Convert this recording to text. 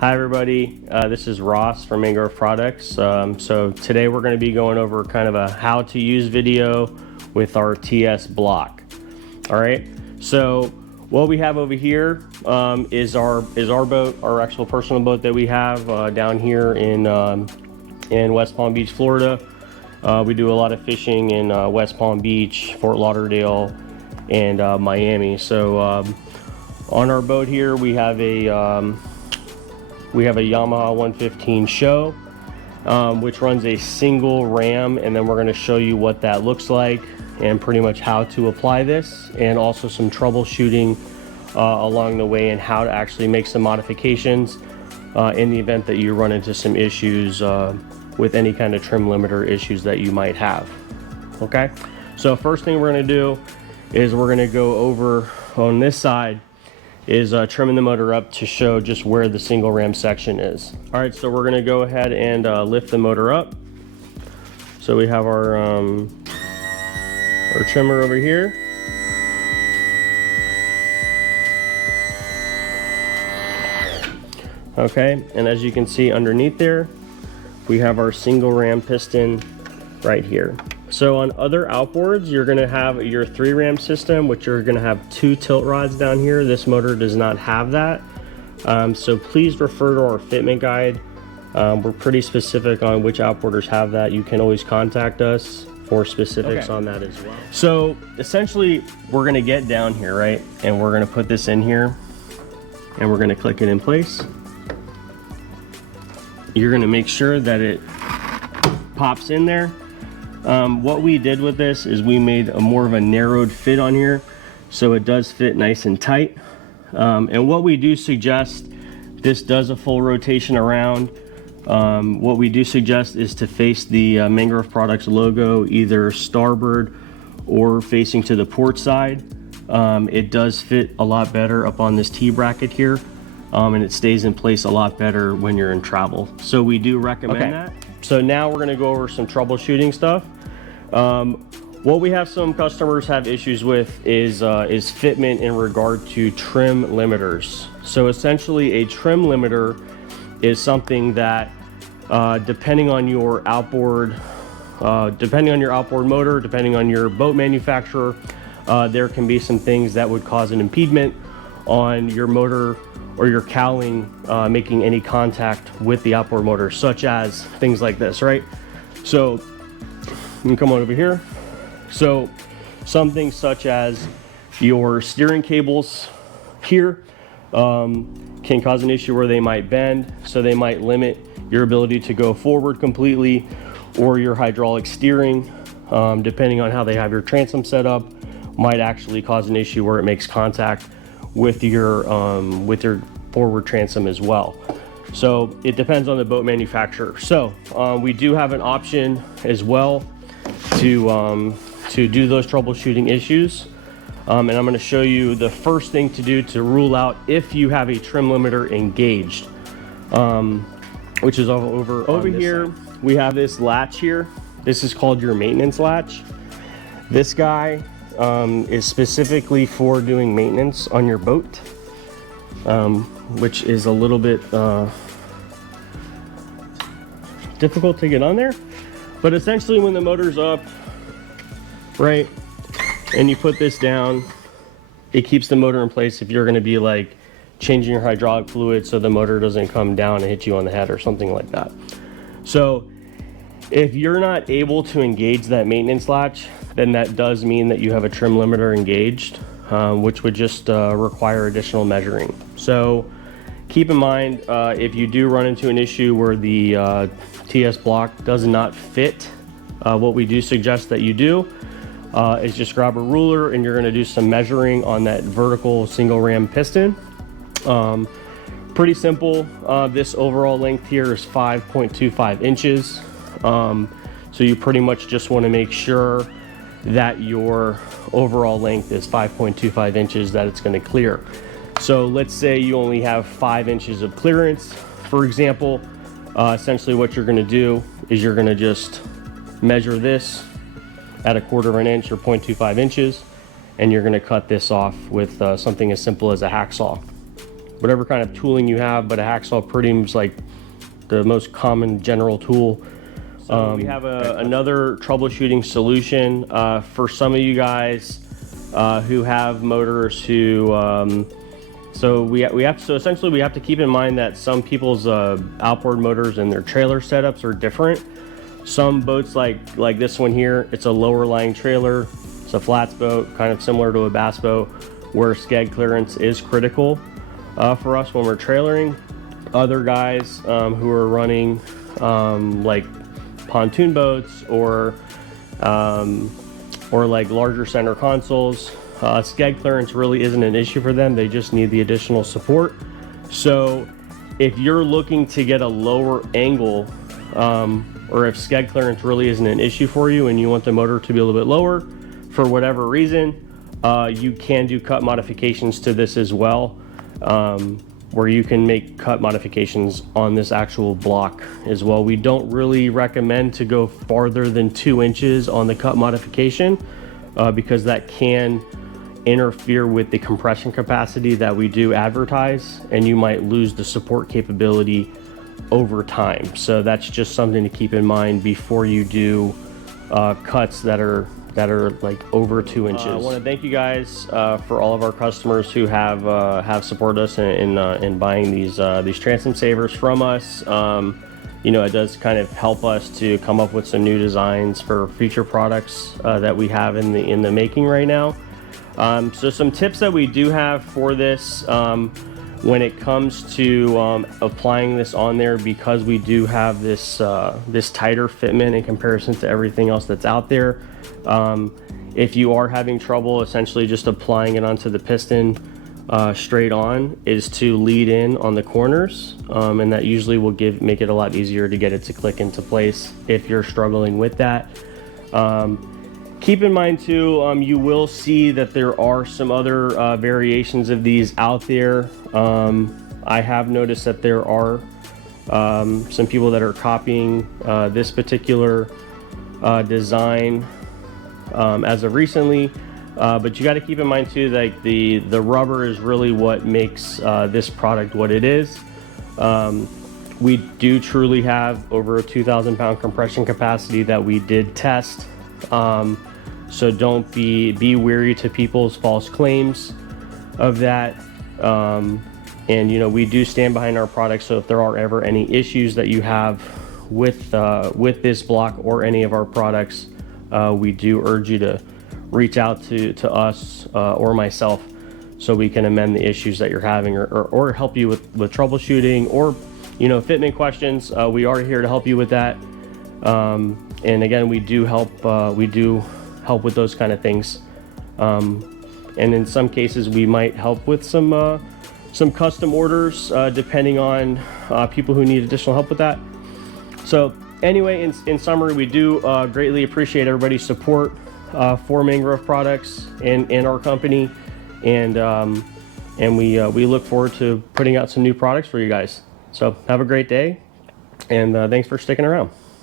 Hi everybody, this is Ross from Mangrove Products. So today we're going to be going over kind of a how to use video with our TS block. All right, so what we have over here is our boat, our actual personal boat that we have down here in West Palm Beach, Florida. We do a lot of fishing in West Palm Beach, Fort Lauderdale, and Miami. So on our boat here we have a YAMAHA 115 SHO, which runs a single ram, and then we're going to show you what that looks like and pretty much how to apply this, and also some troubleshooting along the way and how to actually make some modifications in the event that you run into some issues with any kind of trim limiter issues that you might have. Okay, so first thing we're going to do is we're going to go over on this side is trimming the motor up to show just where the single ram section is. All right, so we're gonna go ahead and lift the motor up. So we have our trimmer over here. Okay, and as you can see underneath there, we have our single ram piston right here. So on other outboards, you're gonna have your 3-ram system, which you're gonna have 2 tilt rods down here. This motor does not have that. So please refer to our fitment guide. We're pretty specific on which outboarders have that. You can always contact us for specifics on that as well. So essentially, we're gonna get down here, right? And we're gonna put this in here and we're gonna click it in place. You're gonna make sure that it pops in there. What we did with this is we made a more of a narrowed fit on here, so it does fit nice and tight. And what we do suggest, this does a full rotation around. What we do suggest is to face the Mangrove Products logo either starboard or facing to the port side. It does fit a lot better up on this T-bracket here, and it stays in place a lot better when you're in travel. So we do recommend that. So now we're going to go over some troubleshooting stuff. What we have some customers have issues with is fitment in regard to trim limiters. So essentially a trim limiter is something that depending on your outboard motor, depending on your boat manufacturer, there can be some things that would cause an impediment on your motor or your cowling making any contact with the outboard motor, such as things like this, right? So you can come on over here. So something such as your steering cables here can cause an issue where they might bend, so they might limit your ability to go forward completely, or your hydraulic steering, depending on how they have your transom set up, might actually cause an issue where it makes contact with your forward transom as well. So it depends on the boat manufacturer. So we do have an option as well to do those troubleshooting issues. And I'm going to show you the first thing to do to rule out if you have a trim limiter engaged, which is over here. Side. We have this latch here. This is called your maintenance latch. This guy is specifically for doing maintenance on your boat, which is a little bit difficult to get on there. But essentially when the motor's up, right, and you put this down, it keeps the motor in place if you're going to be like changing your hydraulic fluid so the motor doesn't come down and hit you on the head or something like that. So if you're not able to engage that maintenance latch, then that does mean that you have a trim limiter engaged, which would just require additional measuring. So keep in mind, if you do run into an issue where the TS block does not fit, what we do suggest that you do is just grab a ruler and you're going to do some measuring on that vertical single ram piston. Pretty simple. This overall length here is 5.25 inches. So you pretty much just want to make sure that your overall length is 5.25 inches, that it's going to clear. So let's say you only have 5 inches of clearance, for example. Essentially what you're going to do is you're going to just measure this at 1/4 inch or 0.25 inches, and you're going to cut this off with something as simple as a hacksaw. whatever kind of tooling you have, but a hacksaw pretty much like the most common general tool. So we have another troubleshooting solution for some of you guys who have motors who so essentially we have to keep in mind that some people's outboard motors and their trailer setups are different. Some boats like this one here, it's a lower lying trailer. It's a flats boat, kind of similar to a bass boat, where skeg clearance is critical for us when we're trailering. Other guys who are running like pontoon boats or like larger center consoles, skeg clearance really isn't an issue for them. They just need the additional support. So if you're looking to get a lower angle, or if skeg clearance really isn't an issue for you and you want the motor to be a little bit lower for whatever reason, you can do cut modifications to this as well, where you can make cut modifications on this actual block as well. We don't really recommend to go farther than 2 inches on the cut modification because that can interfere with the compression capacity that we do advertise, and you might lose the support capability over time. So that's just something to keep in mind before you do cuts that are like over 2 inches. I want to thank you guys for all of our customers who have supported us in buying these transom savers from us. You know, it does kind of help us to come up with some new designs for future products that we have in the making right now. So some tips that we do have for this when it comes to applying this on there, because we do have this this tighter fitment in comparison to everything else that's out there. If you are having trouble essentially just applying it onto the piston straight on, is to lead in on the corners, and that usually will make it a lot easier to get it to click into place if you're struggling with that. Keep in mind too, you will see that there are some other variations of these out there. I have noticed that there are some people that are copying this particular design as of recently, but you got to keep in mind too, like the rubber is really what makes this product what it is. We do truly have over a 2,000 pound compression capacity that we did test. So don't be weary to people's false claims of that. And you know, we do stand behind our products. So if there are ever any issues that you have with this block or any of our products, we do urge you to reach out to us or myself so we can amend the issues that you're having, or help you with troubleshooting, or you know, fitment questions. We are here to help you with that. And again, we do help with those kind of things. And in some cases we might help with some custom orders depending on people who need additional help with that. So anyway, in summary, we do greatly appreciate everybody's support for Mangrove Products and our company, and we look forward to putting out some new products for you guys. So have a great day, and thanks for sticking around.